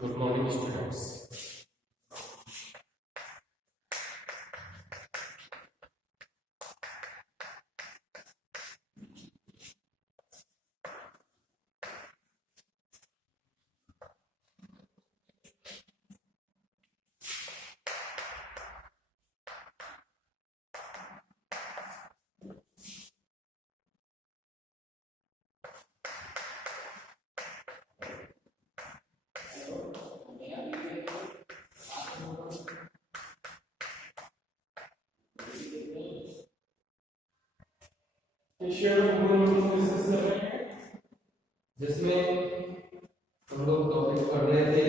Good morning, students. Asia भूगोल discuss कर रहे हैं, जिसमें हम लोग टॉपिक पढ़ रहे थे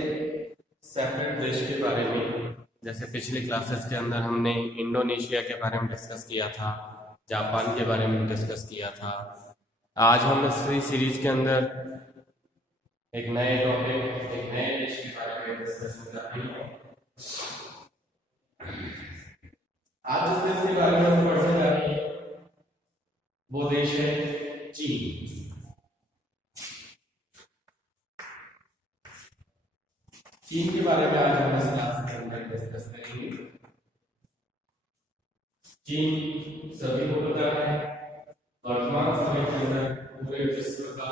सेपरेट देश के बारे में। जैसे पिछले क्लासेस के अंदर हमने इंडोनेशिया के बारे में डिस्कस किया था, जापान के बारे में डिस्कस किया था। आज हम इस सीरीज के अंदर एक नए टॉपिक, एक नए देश के बारे में डिस्कशन कर रहे हैं। आज जिस देश के बारे में हम पढ़ने जा रहे हैं वो देश है चीन। चीन के बारे में आज हम इस क्लास के अंदर डिस्कस करेंगे। चीन सभी को पता है, वर्तमान समय के अंदर पूरे विश्व का,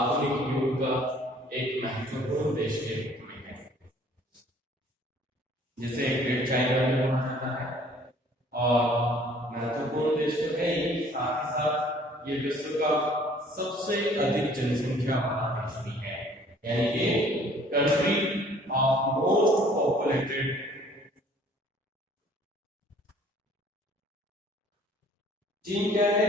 आधुनिक युग का एक महत्वपूर्ण देश के रूप में है, जिसे ग्रेट चाइना भी कहा जाता है। और महत्वपूर्ण देश तो है ही, साथ ही साथ ये विश्व का सबसे अधिक जनसंख्या वाला देश भी है, यानी कि कंट्री ऑफ मोस्ट पॉपुलेटेड। चीन क्या है?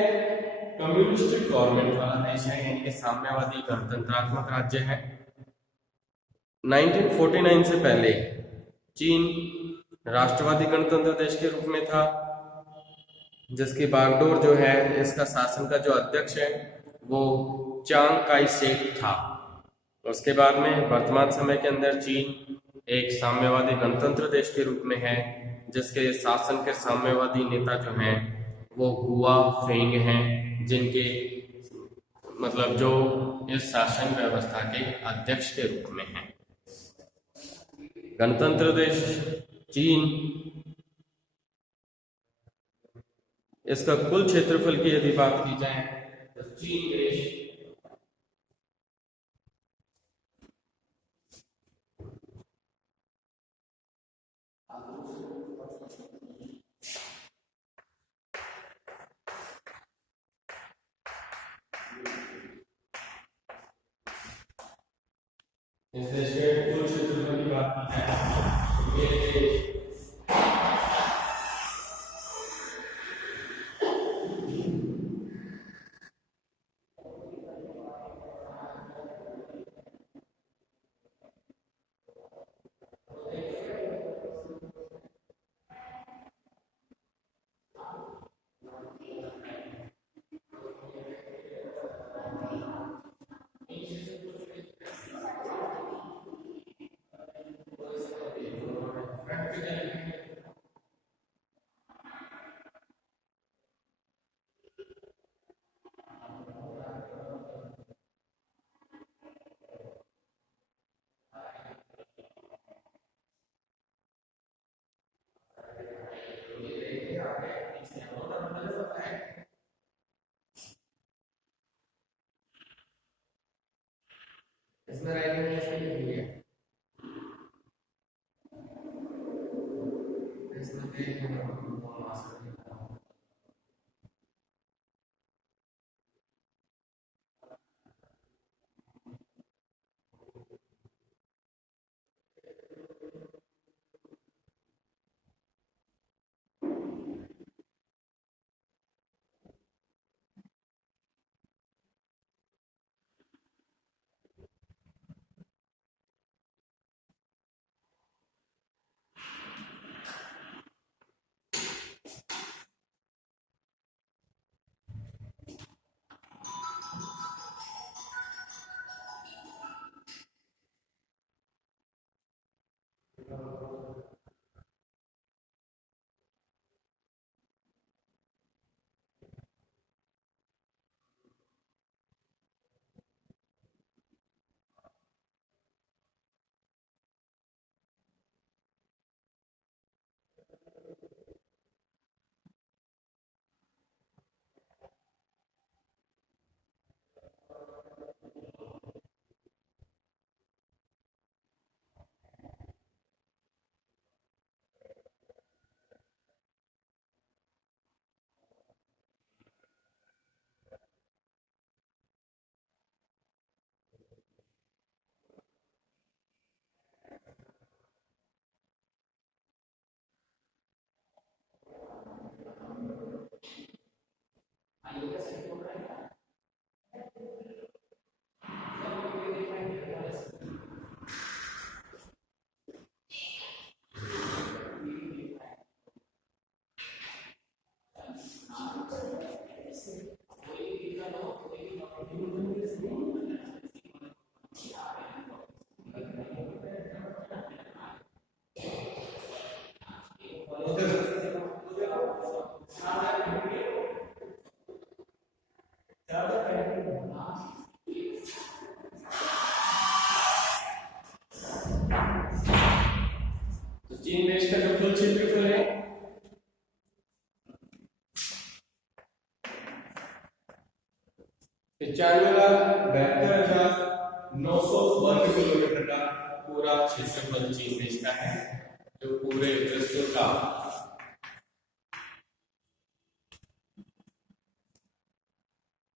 कम्युनिस्टिक गवर्नमेंट वाला देश है, यानी कि साम्यवादी गणतंत्रात्मक राज्य है। 1949 से पहले चीन राष्ट्रवादी गणतंत्र देश के रूप में था, जिसकी बागडोर जो है, इसका शासन का जो अध्यक्ष है वो चांग काई शेक था। उसके बाद में वर्तमान समय के अंदर चीन एक साम्यवादी गणतंत्र देश के रूप में है, जिसके शासन के साम्यवादी नेता जो हैं वो हुआ फेंग हैं, जिनके मतलब जो इस शासन व्यवस्था के अध्यक्ष के रूप में हैं। गणतंत्र देश चीन, इसका कुल क्षेत्रफल की यदि बात की जाए तो चीन देश इस देश के कुल क्षेत्रफल की बात की जाए, ये देश इसमें राइटिंग कैसे लिखी है? इसमें देखिए मैं आपको मास्टर लिखता हूँ। तो चीन देश का जो कुल क्षेत्रफल है 95,72,900 वर्ग किलोमीटर का पूरा क्षेत्रफल चीन देश का है, जो पूरे विश्व का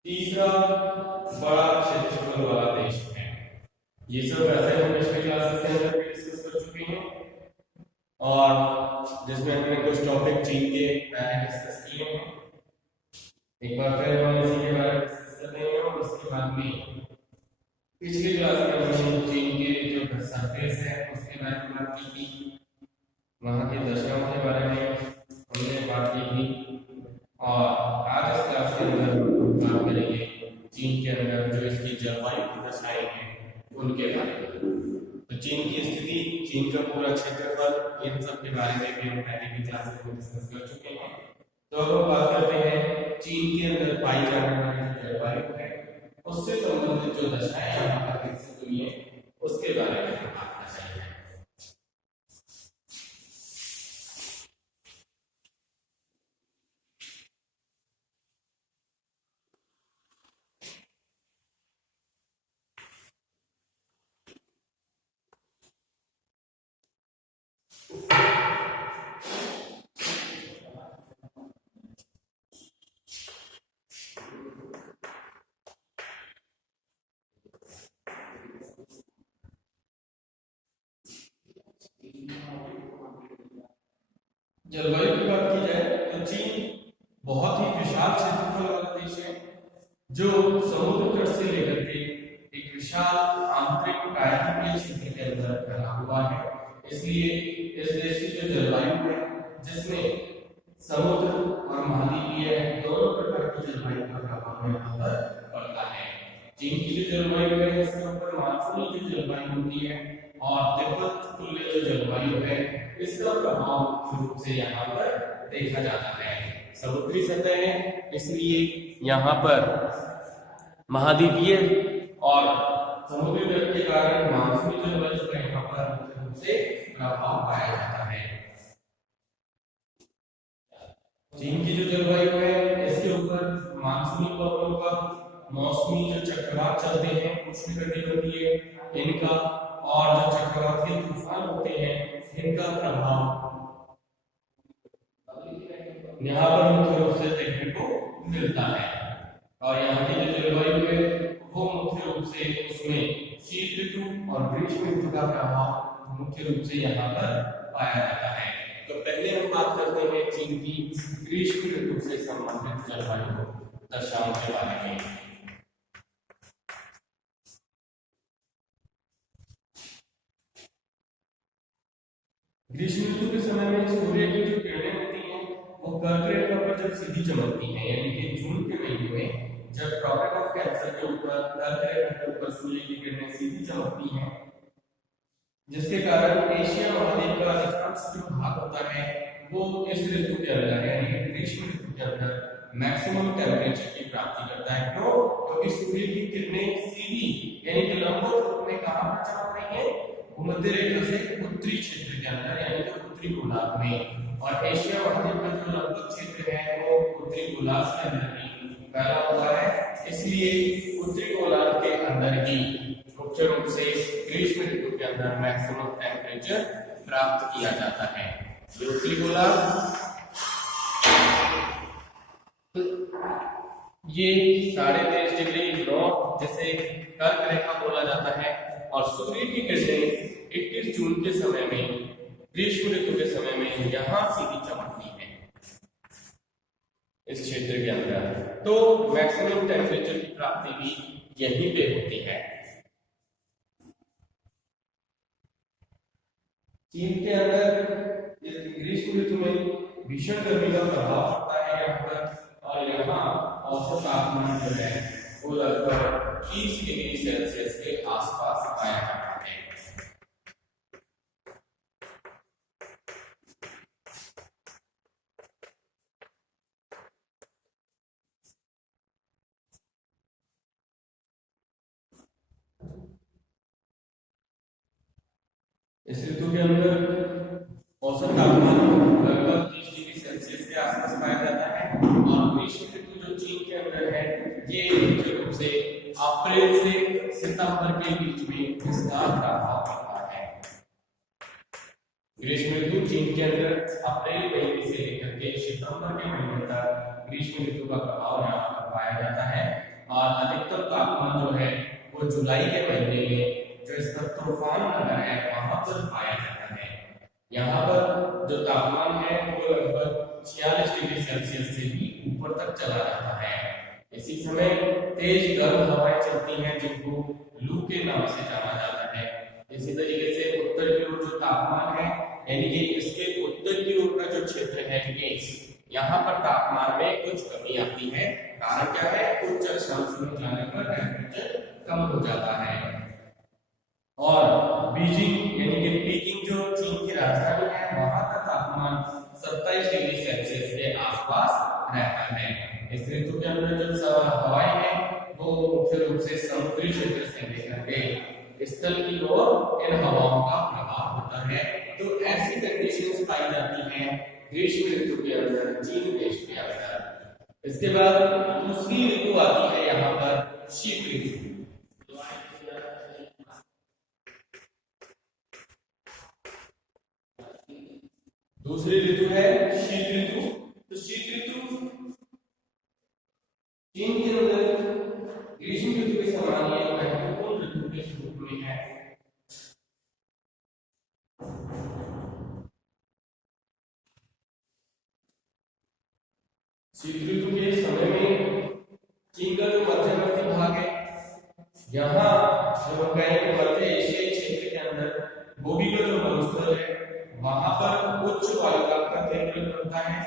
तीसरा बड़ा क्षेत्रफल वाला देश है। ये सब वैसे हम पिछले क्लासेस के अंदर डिस्कस कर चुके हैं, और जिसमें हमने कुछ टॉपिक चीन के पहले डिस्कस किए हैं। एक बार फिर हम इसी के बारे में डिस्कस कर लेंगे, और उसके बाद में पिछली क्लास में हमने चीन के जो सरफेस है उसके बारे में बात की थी, वहां के दशाओं के बारे में हमने बात की थी, और आज इस क्लास के अंदर बात करेंगे चीन के अंदर जो इसकी जलवायु की दशाएं हैं उनके बारे में। तो चीन की स्थिति, चीन का पूरा क्षेत्रफल, इन सब के बारे में भी हम पहले की क्लास में डिस्कस कर चुके हैं। तो अब हम बात करते हैं चीन के अंदर पाई जाने वाली जलवायु है उससे संबंधित जो दशाएं यहाँ पर विकसित हुई है उसके बारे में हम बात कर रहे हैं। जलवायु की बात की जाए तो चीन बहुत ही विशाल क्षेत्रफल वाला देश है, जो समुद्र तट से लेकर के एक विशाल आंतरिक पर्वतीय क्षेत्र के अंदर फैला हुआ है। इसलिए इस देश की जो जलवायु है, जिसमें समुद्र और महाद्वीपीय दोनों प्रकार की जलवायु का प्रभाव यहाँ पर पड़ता है। चीन की जो जलवायु है इसके ऊपर मानसूनी जो जलवायु होती है और तिब्बत तुल्य जो जलवायु है इसका प्रभाव रूप से यहाँ पर देखा जाता है। समुद्री सतह है इसलिए यहाँ पर महाद्वीपीय और समुद्री तट के कारण मानसूनी जलवायु का यहाँ पर रूप से प्रभाव पाया जाता है। चीन की जो जलवायु है इसके ऊपर मानसूनी पवनों का, मौसमी जो चक्रवात चलते हैं उष्णकटिबंधीय इनका, और जो चक्रवातीय तूफान होते हैं इनका प्रभाव यहाँ पर मुख्य रूप से देखने को मिलता है। और यहाँ की जो जलवायु है वो मुख्य रूप से उसमें शीत ऋतु और ग्रीष्म ऋतु का प्रभाव मुख्य रूप से यहाँ पर पाया जाता है। तो पहले हम बात करते हैं चीन की ग्रीष्म ऋतु से संबंधित जलवायु दशाओं के बारे में। ग्रीष्म ऋतु के समय में सूर्य की जो किरणें होती हैं वो कर्क रेखा पर जब सीधी चमकती हैं, यानी कि जून के महीने में जब ट्रॉपिक ऑफ कैंसर के ऊपर कर्क रेखा के ऊपर सूर्य की किरणें सीधी चमकती हैं, जिसके कारण एशिया महाद्वीप का अधिकांश जो भाग होता है वो इस ऋतु के अंदर यानी कि ग्रीष्म ऋतु के अंदर मैक्सिमम टेम्परेचर की प्राप्ति करता है। क्यों? क्योंकि सूर्य की किरणें सीधी यानी कि लंबवत रूप में कहां पर चमक रही हैं? भूमध्य रेखा से उत्तरी क्षेत्र के अंदर यानी कि उत्तरी गोलार्ध में, और एशिया महाद्वीप का जो लगभग क्षेत्र है वो उत्तरी गोलार्ध के अंदर ही फैला हुआ है। इसलिए उत्तरी गोलार्ध के अंदर ही मुख्य रूप से ग्रीष्म ऋतु के अंदर मैक्सिमम टेम्परेचर प्राप्त किया जाता है। उत्तरी गोलार्ध ये 23.5 डिग्री नॉर्थ जिसे कर्क रेखा बोला जाता है, और सूर्य की किरणें 21 जून के समय में ग्रीष्म ऋतु के समय में यहाँ सीधी चमकती है इस क्षेत्र के अंदर। तो मैक्सिमम टेम्परेचर की प्राप्ति भी यहीं पे होती है। चीन के अंदर इस ग्रीष्म ऋतु में भीषण गर्मी का प्रभाव पड़ता है यहाँ पर, और यहाँ औसत तापमान जो है वो लगभग 30 डिग्री सेल्सियस के आसपास पाया जाता है। इस ऋतु के अंदर औसत तापमान लगभग 30 डिग्री सेल्सियस के आसपास पाया जाता है। और ग्रीष्म ऋतु जो चीन के अंदर है ये मुख्य रूप से अप्रैल से सितंबर के बीच में इसका प्रभाव पड़ता है। ग्रीष्म ऋतु चीन के अंदर अप्रैल महीने से लेकर के सितंबर के महीने तक ग्रीष्म ऋतु का प्रभाव यहाँ पर पाया जाता है। और अधिकतम तापमान जो है वो जुलाई के महीने में जो इसका तूफान नगर है वहां पर पाया जाता है। यहाँ पर जो तापमान है वो लगभग 46 डिग्री सेल्सियस से भी ऊपर तक चला जाता है। इसी समय तेज गर्म हवाएं चलती हैं जिनको लू के नाम से जाना जाता है। इसी तरीके से उत्तर की ओर जो तापमान है यानी कि इसके उत्तर की ओर का जो क्षेत्र है यहाँ पर तापमान में कुछ कमी आती है। कारण क्या है? उच्च अक्षांश में जाने पर टेम्परेचर कम हो जाता है। और बीजिंग यानी कि पीकिंग जो चीन की राजधानी है वहां का तापमान 27 डिग्री सेल्सियस के आसपास रहता है। इस ऋतु के अंदर जो हवाएं हैं वो मुख्य रूप से समुद्री क्षेत्र से लेकर के स्थल की ओर इन हवाओं का प्रभाव होता है। तो ऐसी कंडीशंस पाई जाती हैं ग्रीष्म ऋतु के अंदर चीन देश के अंदर। इसके बाद दूसरी ऋतु आती है यहाँ पर शीत ऋतु। दूसरी ऋतु है शीत ऋतु। तो शीत ऋतु चीन के अंदर ग्रीष्म ऋतु के समान ही महत्वपूर्ण ऋतु के रूप में है। शीत ऋतु के समय में चीन का जो मध्यवर्ती भाग है यहाँ जो हम कहेंगे मध्य एशियाई क्षेत्र के अंदर गोबी का जो मरुस्थल है वहां पर उच्च वायुदाब का केंद्र बनता है।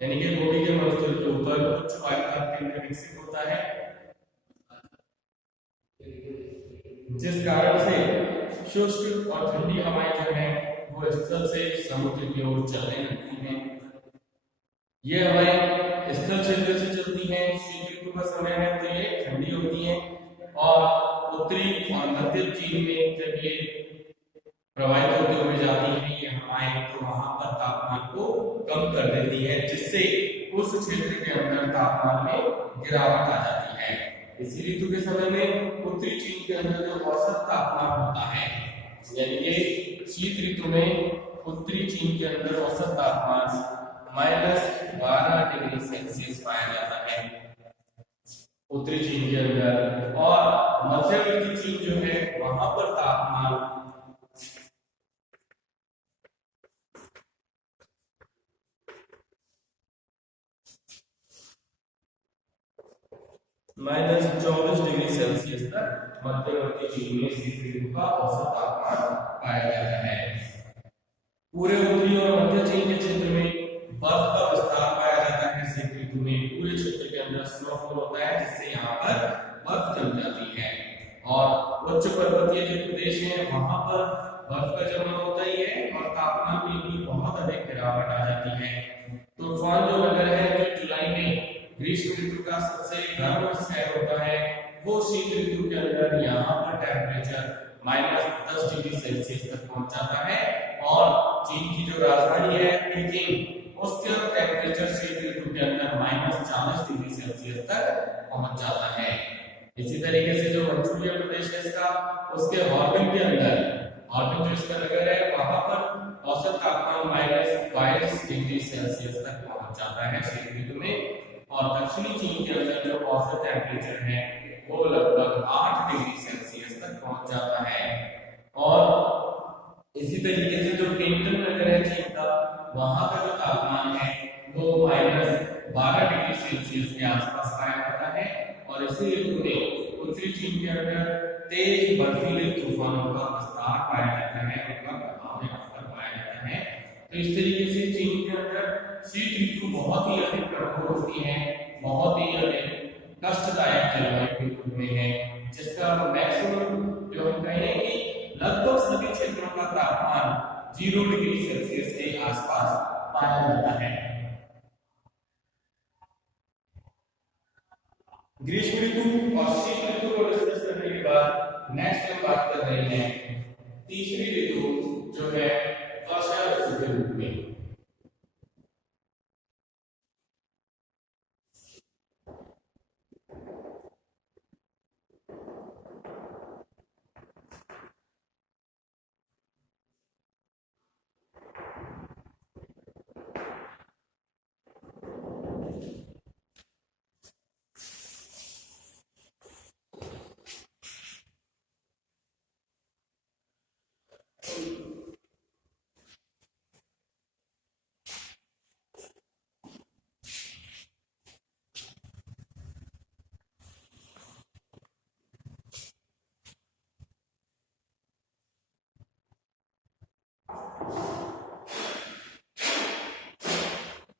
यानी कि गोबी के मरुस्थल के ऊपर उच्च वायुदाब केंद्र विकसित होता है जिस कारण से शुष्क और ठंडी हवाएं जो है वो स्थल से समुद्र की ओर चलने लगती हैं। ये हवाएं स्थल क्षेत्र से चलती हैं। शीत ऋतु का समय है तो ये ठंडी होती हैं और उत्तरी और मध्य चीन में जब ये प्रवाहित होते हुए जाती है ये हवाएं तो वहां पर तापमान को कम कर देती है जिससे उस क्षेत्र के अंदर तापमान में गिरावट आ जाती है। इसी ऋतु के समय में उत्तरी चीन के अंदर जो औसत तापमान होता है यानी कि शीत ऋतु में उत्तरी चीन के अंदर औसत तापमान -12 डिग्री सेल्सियस पाया जाता है उत्तरी चीन के अंदर। और मध्यवर्ती चीन जो है वहां पर तापमान -24 डिग्री सेल्सियस तक मध्यवर्ती चीन में शीत ऋतु का औसत तापमान पाया जाता है। पूरे उत्तरी और मध्य चीन के क्षेत्र में बर्फ का विस्तार पाया जाता है। शीत ऋतु में पूरे क्षेत्र के अंदर स्नोफॉल होता है जिससे यहाँ पर बर्फ जम जाती है। और उच्च पर्वतीय जो प्रदेश है वहां पर बर्फ का जमा होता ही है और तापमान में भी बहुत अधिक गिरावट आ जाती है। तूफान जो नगर है जो जुलाई में ग्रीष्म ऋतु का सबसे गर्म शहर होता है वो शीत ऋतु के अंदर यहाँ पर टेम्परेचर -10 डिग्री सेल्सियस तक पहुंच जाता है। और चीन की जो राजधानी है पीकिंग उसका टेम्परेचर शीत ऋतु के अंदर -40 डिग्री सेल्सियस तक पहुंच जाता है। इसी तरीके से जो मंचूरिया प्रदेश है इसका उसके हॉर्बिन के अंदर हॉर्बिन जो इसका नगर है वहां पर औसत तापमान -22 डिग्री सेल्सियस तक पहुंच जाता है शीत ऋतु में। और दक्षिणी चीन के अंदर जो औसत टेम्परेचर है वो लगभग 8 डिग्री सेल्सियस तक पहुंच जाता है। और इसी तरीके से जो केंटन नगर है चीन का वहां का जो तापमान है वो -12 डिग्री सेल्सियस के आसपास पाया जाता है। और इसी ऋतु में उत्तरी चीन के अंदर तेज बर्फीले तूफानों का विस्तार पाया जाता है उनका प्रभाव यहाँ पर पाया जाता है। तो इस तरीके से चीन के अंदर शीत ऋतु बहुत ही अधिक कठोर होती है, बहुत ही अधिक कष्टदायक जलवायु के रूप में है जिसका मैक्सिमम जो हम कहें कि लगभग सभी क्षेत्रों का तापमान 0 डिग्री सेल्सियस के आसपास पाया जाता है। ग्रीष्म ऋतु और शीत ऋतु को डिस्कस करने के बाद नेक्स्ट हम बात कर रहे हैं तीसरी ऋतु जो है वर्षा ऋतु के रूप में।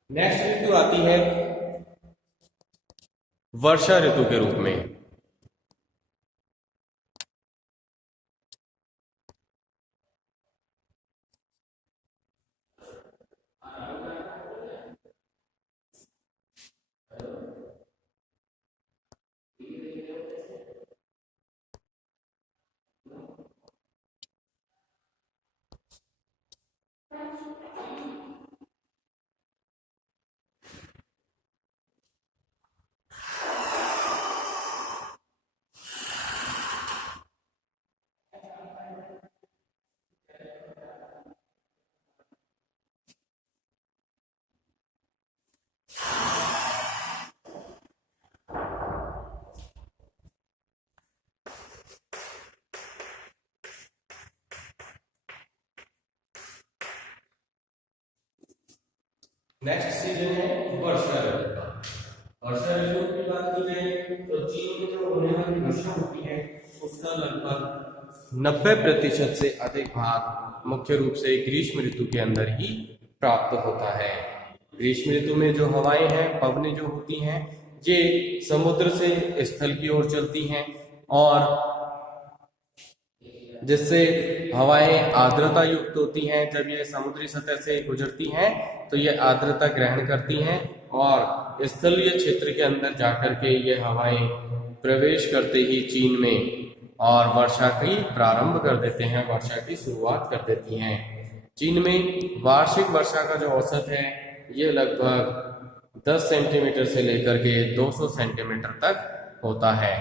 नेक्स्ट ऋतु आती है वर्षा ऋतु के रूप में। नेक्स्ट सीजन है वर्षा ऋतु का। वर्षा ऋतु की बात की जाए तो चीन में जो होने वाली वर्षा होती है उसका लगभग 90% से अधिक भाग मुख्य रूप से ग्रीष्म ऋतु के अंदर ही प्राप्त होता है। ग्रीष्म ऋतु में जो हवाएं हैं, पवनें जो होती हैं, ये समुद्र से स्थल की ओर चलती हैं और जिससे हवाएं आर्द्रता युक्त होती हैं। जब ये समुद्री सतह से गुजरती हैं तो ये आर्द्रता ग्रहण करती हैं और स्थलीय क्षेत्र के अंदर जाकर के ये हवाएं प्रवेश करते ही चीन में और वर्षा की प्रारंभ कर देते हैं, वर्षा की शुरुआत कर देती हैं। चीन में वार्षिक वर्षा का जो औसत है ये लगभग 10 सेंटीमीटर से लेकर के 200 सेंटीमीटर तक होता है।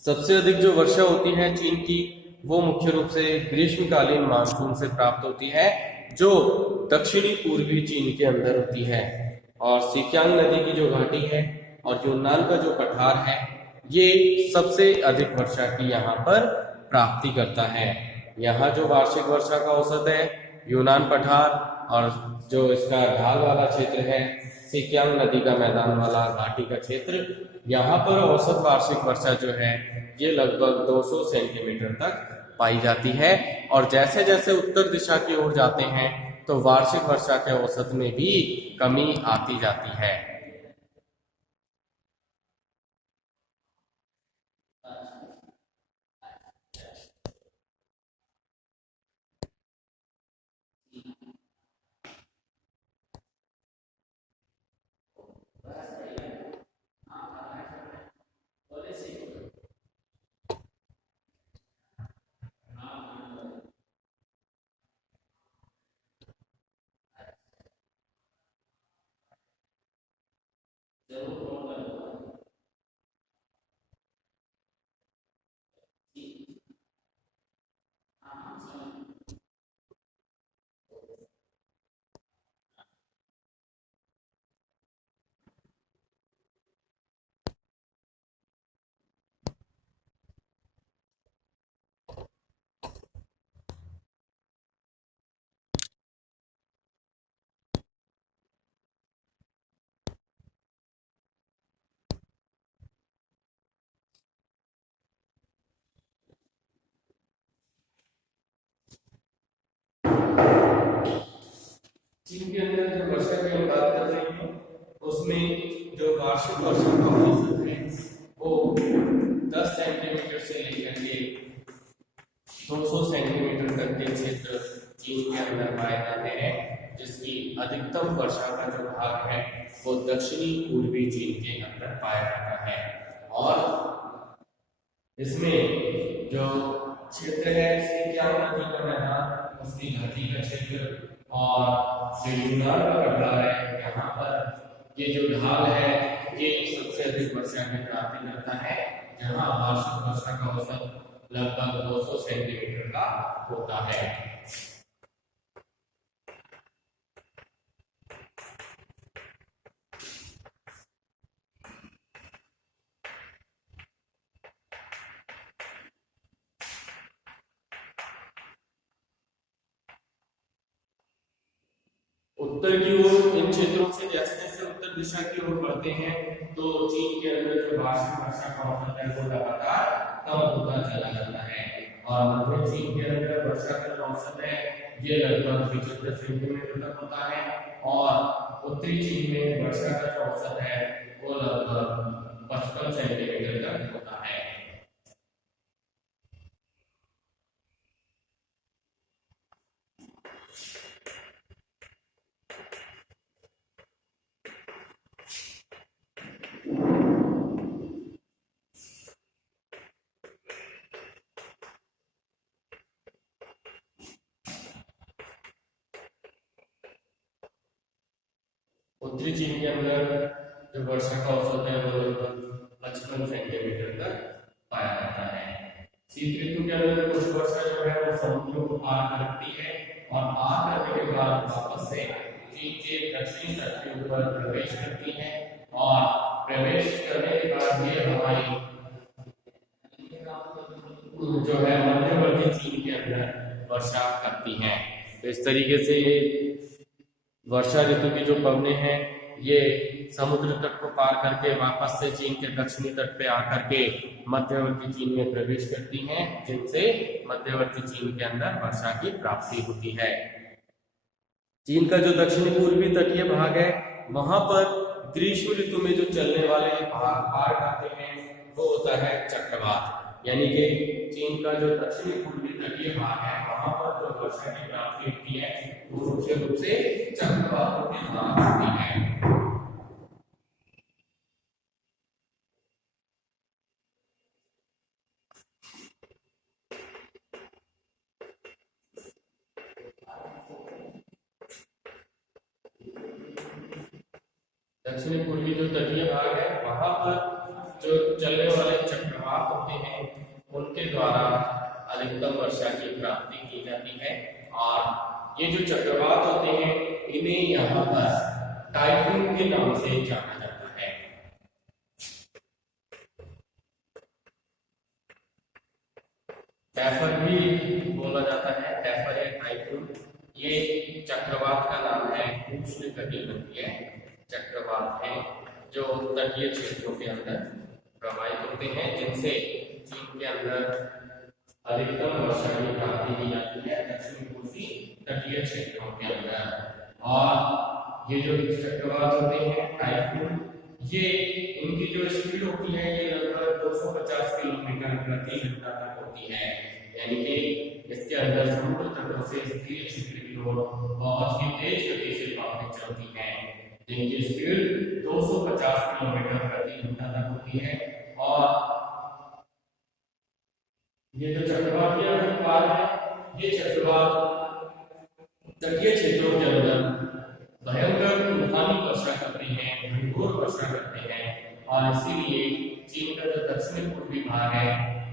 सबसे अधिक जो वर्षा होती है चीन की वो मुख्य रूप से ग्रीष्मकालीन मानसून से प्राप्त होती है, जो दक्षिणी पूर्वी चीन के अंदर होती है। और सिक्यांग नदी की जो घाटी है और यूनान का जो पठार है ये सबसे अधिक वर्षा की यहाँ पर प्राप्ति करता है। यहाँ जो वार्षिक वर्षा का औसत है यूनान पठार और जो इसका ढाल वाला क्षेत्र है सिक्यांग नदी का मैदान वाला घाटी का क्षेत्र, यहाँ पर औसत वार्षिक वर्षा जो है ये लगभग 200 सेंटीमीटर तक पाई जाती है। और जैसे जैसे उत्तर दिशा की ओर जाते हैं तो वार्षिक वर्षा के औसत में भी कमी आती जाती है। चीन के अंदर जो वर्षा की हम बात कर रहे हैं उसमें जो वार्षिक वर्षा का औसत है वो 10 सेंटीमीटर से लेकर के 200 सेंटीमीटर तक के क्षेत्र चीन के अंदर पाए जाते हैं, जिसकी अधिकतम वर्षा का जो भाग है वो दक्षिणी पूर्वी चीन के अंदर पाया जाता है। और इसमें जो क्षेत्र है सिंकियांग नदी का मैदान, उसकी घाटी का क्षेत्र, और जो यूनान का पठार है यहाँ पर ये जो ढाल है ये सबसे अधिक वर्षा की प्राप्ति करता है, जहाँ वार्षिक वर्षा का औसत लगभग 200 सेंटीमीटर का होता है। उत्तर की ओर इन क्षेत्रों से जैसे जैसे उत्तर दिशा की ओर बढ़ते हैं तो चीन के अंदर जो वार्षिक वर्षा का औसत है वो लगातार कम होता चला जाता है, और मध्य चीन के अंदर वर्षा का जो औसत है ये लगभग 75 सेंटीमीटर तक होता है, और उत्तरी चीन में वर्षा का जो औसत है वो लगभग 55 सेंटीमीटर तक होता है। उत्तरी चीन के अंदर जो वर्षा का औसत है वो लगभग 55 सेंटीमीटर तक पाया जाता है। शीत ऋतु के अंदर कुछ वर्षा जो है वो समुद्रों को पार करती है, और पार करने के बाद वापस से चीन के दक्षिणी तट के ऊपर प्रवेश करती है, और प्रवेश करने के बाद ये हवाएं जो है मध्यवर्ती चीन के अंदर वर्षा करती हैं। तो इस तरीके से वर्षा ऋतु की जो पवनें हैं ये समुद्र तट को पार करके वापस से चीन के दक्षिणी तट पे आकर के मध्यवर्ती चीन में प्रवेश करती हैं, जिनसे मध्यवर्ती चीन के अंदर वर्षा की प्राप्ति होती है। चीन का जो दक्षिणी पूर्वी तटीय भाग है वहां पर ग्रीष्म ऋतु में जो चलने वाले भाग आते हैं वो होता है चक्रवात, यानी कि चीन का जो दक्षिणी पूर्वी तटीय भाग है वहां पर जो वर्षा की प्राप्ति होती है वो मुख्य रूप से चक्रवातों के द्वारा होती है। दक्षिणी पूर्वी जो तटीय भाग है वहां पर जो चलने वाले चक्रवात होते हैं उनके द्वारा अधिकतम वर्षा की प्राप्ति की जाती है, और ये जो चक्रवात होते हैं इन्हें यहाँ पर टाइफून के नाम से जाना जाता है। टैफर भी बोला जाता है, टैफर है टाइफून, ये चक्रवात का नाम है, उष्णकटिबंधीय चक्रवात है जो तटीय क्षेत्रों के अंदर प्रवाहित होते हैं, जिनसे चीन के अंदर अधिकतम वर्षा की प्राप्ति की जाती है दक्षिण पूर्वी तटीय क्षेत्रों के अंदर। और ये जो चक्रवात होते हैं टाइफून, ये इनकी जो स्पीड होती है ये लगभग 250 किलोमीटर प्रति घंटा तक होती है, यानी कि इसके अंदर समुद्र तटों से तटीय क्षेत्र की ओर बहुत ही तेज गति से हवाएं चलती हैं, जिनकी स्पीड 250 किलोमीटर प्रति घंटा तक होती है। और ये जो चक्रवातीय भाग है ये चक्रवात तटीय क्षेत्रों के अंदर भयंकर तूफानी वर्षा करते हैं, घनघोर वर्षा करते हैं, और इसीलिए चीन का जो दक्षिणी पूर्वी भाग है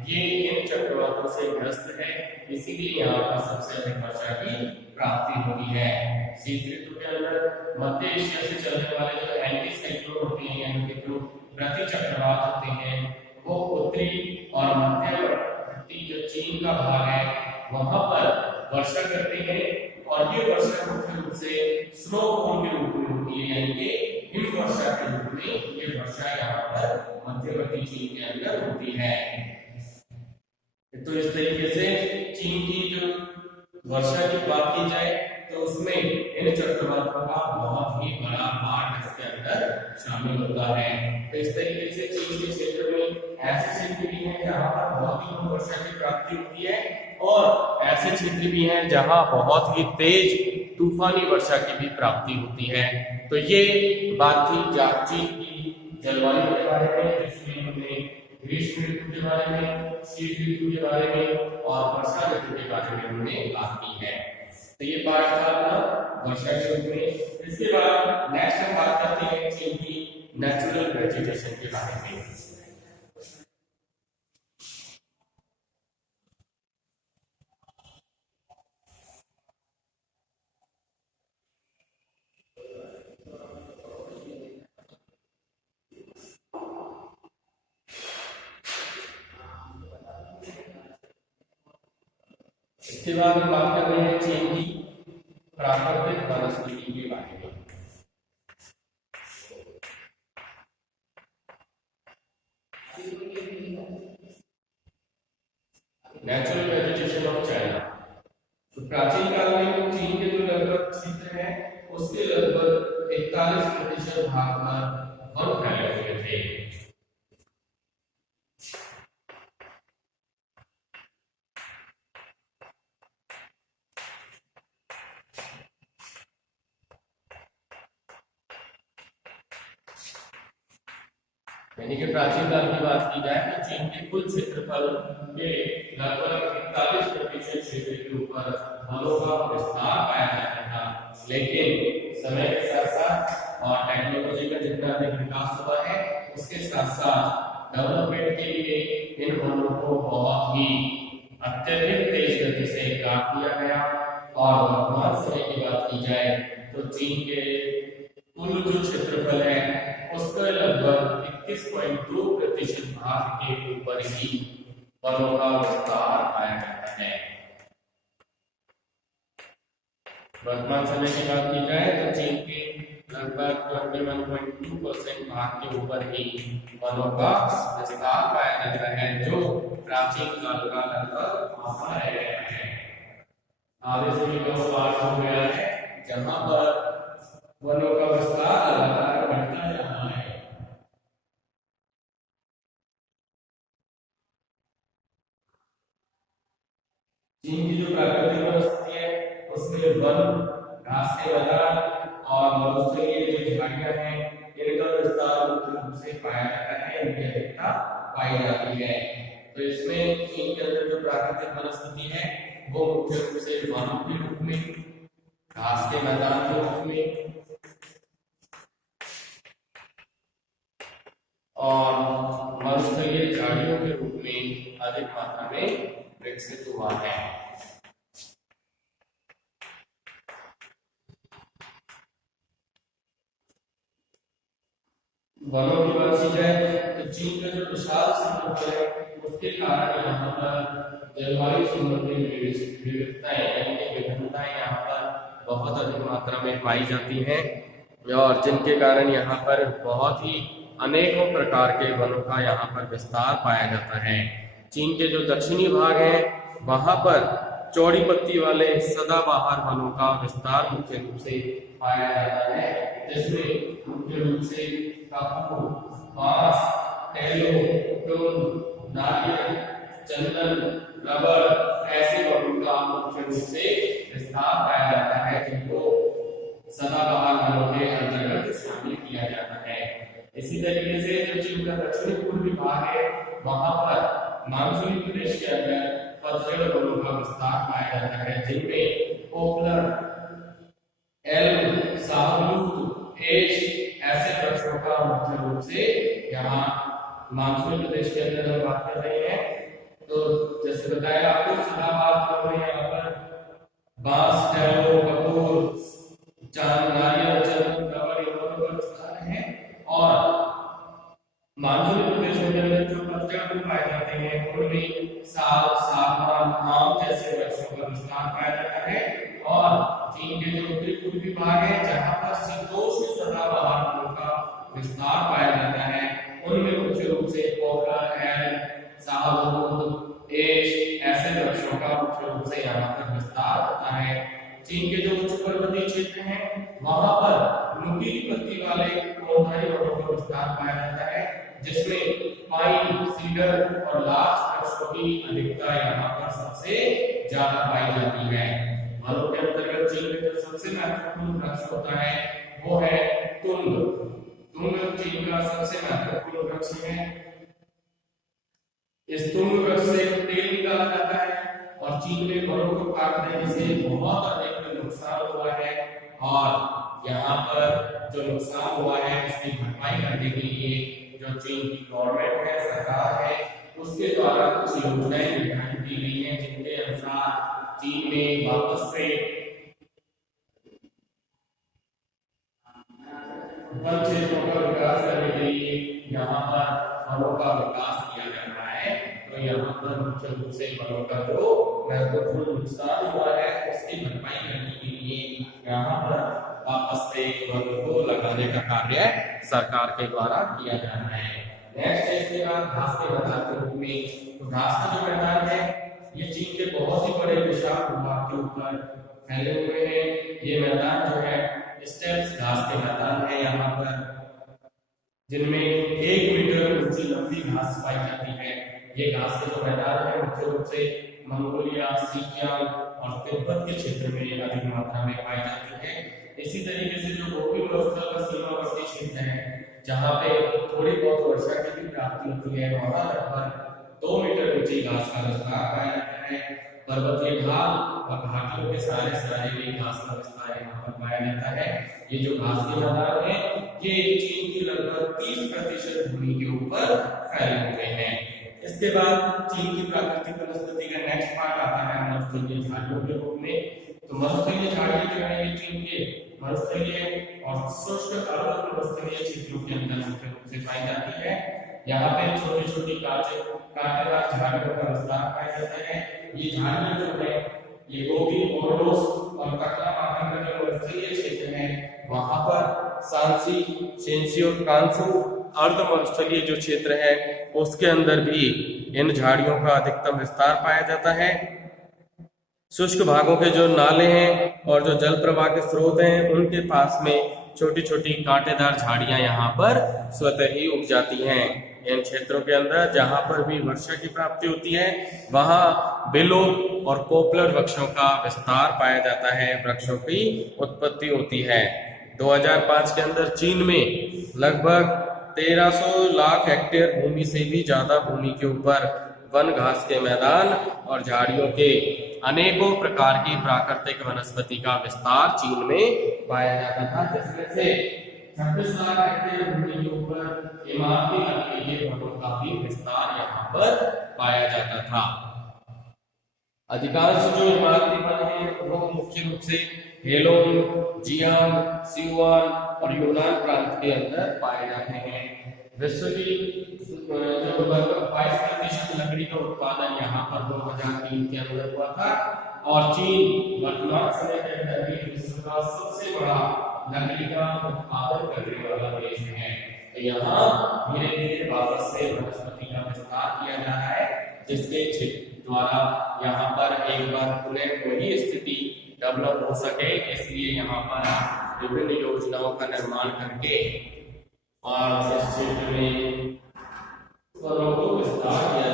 ये इन चक्रवातों से ग्रस्त है, इसीलिए यहाँ पर सबसे अधिक वर्षा की प्राप्ति होती है। शीत ऋतु के अंदर मध्य एशिया से चलने वाले जो एंटी साइक्लोन होते हैं, यानी कि जो प्रति चक्रवात होते हैं, वो उत्तरी और मध्यवर्ती जो चीन का भाग है वहां पर वर्षा करते हैं, और ये वर्षा मुख्य रूप से स्नोफॉल के रूप में होती है, यानी कि हिम वर्षा के रूप में ये वर्षा यहाँ पर मध्यवर्ती चीन के अंदर होती है। तो इस तरीके से चीन की जो वर्षा की बात की जाए तो उसमें इन चक्रवातों का बहुत ही बड़ा पार्ट इसके अंदर शामिल होता है। तो इस तरीके से चीन के क्षेत्र में ऐसे क्षेत्र भी हैं जहां पर बहुत ही कम वर्षा की प्राप्ति होती है, और ऐसे क्षेत्र भी हैं जहां बहुत ही तेज तूफानी वर्षा की भी प्राप्ति होती है। तो ये बात थी चीन की जलवायु के बारे में, जिसमें हमने ग्रीष्म ऋतु के बारे में, शीत ऋतु के बारे में और वर्षा ऋतु के बारे में हमने बात की है। तो ये पार्ट था अपना वर्षा ऋतु में। इसके बाद नेक्स्ट हम बात करते हैं चीन की नेचुरल वेजिटेशन के बारे में। इसके बाद हम बात कर रहे हैं चीन की प्राकृतिक वनस्पति के बारे में। Natural vegetation of China. तो प्राचीन काल में चीन के जो लगभग क्षेत्र है उसके लगभग 41% भाग पर वन फैले हुए थे। यानी कि प्राचीन काल की बात की जाए तो चीन के कुल क्षेत्रफल के लगभग 41% क्षेत्र के ऊपर वनों का विस्तार पाया जाता था। लेकिन समय के साथ साथ और टेक्नोलॉजी का जितना अधिक विकास हुआ है उसके साथ साथ डेवलपमेंट के लिए इन वनों को बहुत ही अत्यधिक तेज गति से काट दिया गया। और वर्तमान समय की बात की जाए तो चीन के कुल जो क्षेत्रफल है उसका लगभग 21.2% भाग के ऊपर ही वनों का विस्तार पाया जाता है। वर्तमान समय की बात की जाए तो चीन के लगभग 21.2% भाग के ऊपर ही वनों का विस्तार पाया जाता है, जो प्राचीन काल का लगभग आधा रह गया है। आधे से भी कम पार्ट हो गया है जहां पर वनों का विस्तार लगातार बढ़ता जा रहा है। चीन की जो प्राकृतिक वनस्पति है उसमें वन, घास के मैदान और मरुस्थलीय जो झाड़ियां हैं इनका विस्तार मुख्य रूप से पाया जाता है, इनकी अधिकता पाई जाती है। तो इसमें चीन के अंदर जो प्राकृतिक वनस्पति है वो मुख्य रूप से वनों के रूप में, घास के मैदान के रूप में और मरुस्थलीय झाड़ियों के रूप में अधिक मात्रा में विकसित हुआ है। वनों की बात की जाए तो चीन का जो विशाल क्षेत्रफल है उसके कारण यहाँ पर जलवायु संबंधी विविधताएं यानी कि विभिन्नताएं यहाँ पर बहुत अधिक मात्रा में पाई जाती हैं और जिनके कारण यहाँ पर बहुत ही अनेकों प्रकार के वनों का यहाँ पर विस्तार पाया जाता है। चीन के जो दक्षिणी भाग है वहां पर चौड़ी पत्ती वाले सदाबहार वनों का विस्तार मुख्य रूप से पाया जाता है, जिसमें मुख्य रूप से कपूर, बांस, टेलो, टोन, नारियल, चंदन, रबर ऐसे वनों का मुख्य रूप से विस्तार पाया जाता है, जिनको सदाबहार वनों के अंतर्गत शामिल किया जाता है। इसी तरीके से जो चीन का दक्षिणी पूर्वी भाग है वहां पर मानसूनी प्रदेश के अंदर पतझड़ वनों का विस्तार पाया जाता है, जिनमें पोपलर, एल्म, शाहबलूत, एश ऐसे वृक्षों का मुख्य रूप से यहाँ मानसूनी प्रदेश के अंदर हम बात कर रहे हैं। तो जैसे बताया आपको सदाबहार वनों में यहाँ पर बांस, टेलो, कपूर, नारियल, चंदन, रबर ये वनों का विस्तार है और मानसूनी प्रदेशों के अंदर जो पतझड़ पाए जाते हैं उनमें साल, सागवान, आम जैसे वृक्षों का विस्तार पाया जाता है। और चीन के जो उत्तरी पूर्वी भाग है जहां पर शीतोष्ण सदाबहार वनों का विस्तार पाया जाता है उनमें मुख्य रूप से पोपलर, एल्म, शाहबलूत, एश ऐसे वृक्षों का मुख्य रूप से यहाँ पर विस्तार होता है। चीन के जो उच्च पर्वतीय क्षेत्र हैं वहां पर नुकीली पत्ती वाले पौधारी वनों का विस्तार पाया जाता है, जिसमें पाइन, सीडर और लार्च वृक्षों की अधिकता यहाँ पर सबसे ज्यादा पाई जाती है। वनों के अंतर्गत चीन में जो सबसे महत्वपूर्ण वृक्ष होता है वो है तुंग। तुंग चीन का सबसे महत्वपूर्ण वृक्ष है। इस तुंग वृक्ष से तेल निकाला जाता है और चीन में वनों को काट देने से बहुत अधिक नुकसान हुआ है और यहाँ पर जो नुकसान हुआ है उसकी भरपाई करने के लिए जो चीन की गवर्नमेंट है, सरकार है, उसके द्वारा कुछ योजनाएं निर्धारित की गई हैं जिनके अनुसार चीन में वापस से वन क्षेत्रों का विकास करने के लिए यहाँ पर वनों का विकास किया जा रहा है। तो यहाँ पर मुख्य रूप से वनों का जो महत्वपूर्ण नुकसान हुआ है उसकी भरपाई करने के लिए यहाँ पर वापस से वन को लगाने का कार्य सरकार के द्वारा किया जा रहा है। नेक्स्ट है इसके बाद घास के मैदान के रूप में। तो घास का जो मैदान है ये चीन के बहुत ही बड़े विशाल भूभाग के ऊपर फैले हुए हैं। ये मैदान जो है स्टेप्स घास के मैदान है यहाँ पर, जिनमें 1 मीटर ऊंची लंबी घास पाई जाती है। ये घास के जो मैदान है मुख्य रूप से मंगोलिया, सिंकियांग और तिब्बत के क्षेत्र में अधिक मात्रा में पाई जाती है। इसी तरीके से जो गोबी मरुस्थल का सीमावर्ती क्षेत्र है जहाँ पे थोड़ी बहुत वर्षा की भी प्राप्ति होती है, वहां लगभग 2 मीटर ऊंची घास का विस्तार पाया जाता है। पर्वतीय ढाल और घाटियों के सारे भी घास का विस्तार यहाँ पर पाया जाता है। ये जो घास के मैदान है ये चीन की लगभग 30% भूमि के ऊपर फैले हुए हैं। इसके बाद चीन की प्राकृतिक वनस्पति का नेक्स्ट पार्ट आता है मरुस्थलीय झाड़ियों के रूप में। तो मरुस्थलीय झाड़ियां जो है ये चीन के मरुस्थलीय और शुष्क अर्ध मरुस्थलीय क्षेत्रों के अंदर मुख्य रूप से पाई जाती है। यहाँ पे छोटी छोटी कांटेदार झाड़ियों का विस्तार पाया जाता है। ये झाड़ियां जो है ये गोबी, बोर्डोस और कटला माखन का जो मरुस्थलीय क्षेत्र है वहां पर सांसी, शेंसी और कांसू अर्ध मरुस्थलीय जो क्षेत्र है उसके अंदर भी इन झाड़ियों का अधिकतम विस्तार पाया जाता है। शुष्क भागों के जो नाले हैं और जो जल प्रवाह के स्रोत हैं उनके पास में छोटी छोटी कांटेदार झाड़ियां यहाँ पर स्वतः ही उग जाती हैं। इन क्षेत्रों के अंदर जहां पर भी वर्षा की प्राप्ति होती है वहां बिलो और पॉपुलर वृक्षों का विस्तार पाया जाता है, वृक्षों की उत्पत्ति होती है। 2005 के अंदर चीन में लगभग 1300 लाख हेक्टेयर भूमि से भी ज्यादा भूमि के ऊपर वन, घास के मैदान और झाड़ियों के अनेकों प्रकार की प्राकृतिक वनस्पति का विस्तार चीन में पाया जाता था, जिसमें से 26 लाख हेक्टेयर भूमि के ऊपर इमारती के वनों का भी विस्तार यहाँ पर पाया जाता था। अधिकांश जो इमारती वन है वो मुख्य रूप से हेलोंग, जियांग, सियुआन और यूनान प्रांत के अंदर पाए जाते हैं। विश्व की जो लगभग 22% लकड़ी का उत्पादन यहाँ पर 2003 के अंदर हुआ था और चीन वर्तमान समय के अंदर भी विश्व का सबसे बड़ा लकड़ी का उत्पादन करने वाला देश है। तो यहाँ धीरे धीरे वापस से वनस्पति का विस्तार किया जा रहा है, जिसके द्वारा यहाँ पर एक बार पुनः वही स्थिति डेवलप हो सके, इसलिए यहाँ पर विभिन्न योजनाओं का निर्माण करके और इस क्षेत्र में वनों को विस्तार किया